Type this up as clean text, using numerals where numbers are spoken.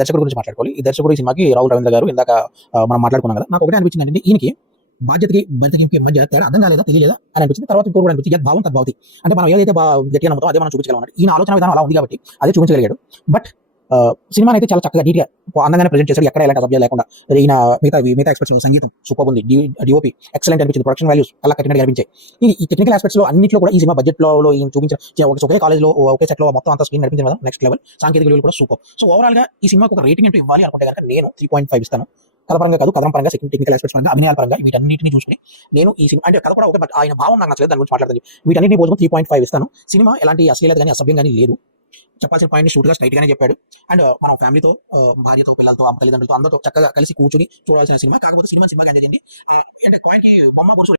దర్శకుడు గురించి మాట్లాడుకోవాలి. ఈ దర్శకుడు ఈ సినిమాకి రాహుల్ రవీంద్ర గారు ఇందాక మనం మాట్లాడుకున్నాం కదా. నాకు ఒకటే అనిపించింది అంటే ఈయనకి బాధ్యతకి భర్తకి మధ్య తేడా అర్థం కాలేదా తెలియలేదా అని అనిపించింది. తర్వాత ఇంకోటి కూడా అనిపించింది భావం తద్భావతి అంటే మనం ఏదైతే గట్టిగా నమ్ముతామో అదే మనం చూపించగలం. ఈయన ఆలోచన విధానం అలా ఉంది కాబట్టి అదే చూపించగలిగాడు. బట్ సినిమాని అయితే చాలా చక్కగా నీట్గా అందంగానే ప్రజెంట్ చేశాడు. ఎక్కడ ఎలాంటి అసభ్యాలు లేకుండా. ఈయన మిగతా ఎక్స్పెక్ట్స్ సంగీతం సూపర్ ఉంది, డిఓపి ఎక్సలెంట్ అనిపించింది, ప్రొడక్షన్ వాల్యూస్ అలా కట్టినట్టు కనిపించాయి. ఈ టెక్నికల్ ఆస్పెక్ట్స్ లో అన్నింటిలో కూడా ఈ సినిమా బడ్జెట్ లో ఈయన చూపించిన ఒకే కాలేజ్ లో ఒకే సెట్ లో మొత్తం అంతా స్క్రీన్ నడిపించింది కదా, నెక్స్ట్ లెవెల్. సాంకేతిక విలువలు కూడా సూపర్. సో ఓవరాల్ గా ఈ సినిమాకి ఒక రేటింగ్ అంటూ ఇవ్వాలి అనుకుంటే కనుక నేను 3.5 ఇస్తాను. కథపరంగా కాదు, కథం పరంగా, టెక్నికల్ ఆస్పెక్ట్స్ పరంగా, అభినయాల పరంగా వీటన్నిటిని చూసుకుని నేను ఈ సినిమా అంటే కథ కూడా ఓకే, బట్ ఆయన భావం నాకు నచ్చలేదు, దాని గురించి మాట్లాడుతుంది. వీటన్నిటిని పోల్చుకుని 3.5 ఇస్తాను. సినిమా ఎలాంటి అశ్లీలత కానీ అసభ్యం కానీ లేదు. చెప్పాల్సిన పాయింట్ షూట్ గా స్ట్రైట్ గానే చెప్పాడు. అండ్ మనం ఫ్యామిలీతో, భార్యతో, పిల్లలతో, అమ్మ తల్లిదండ్రులతో అందరితో చక్కగా కలిసి కూర్చుని చూడాల్సిన సినిమా. కాకపోతే సినిమాగా ఎంజాయ్ చేయండి. అంటే కాయిన్ కి బొమ్మ పొరుసు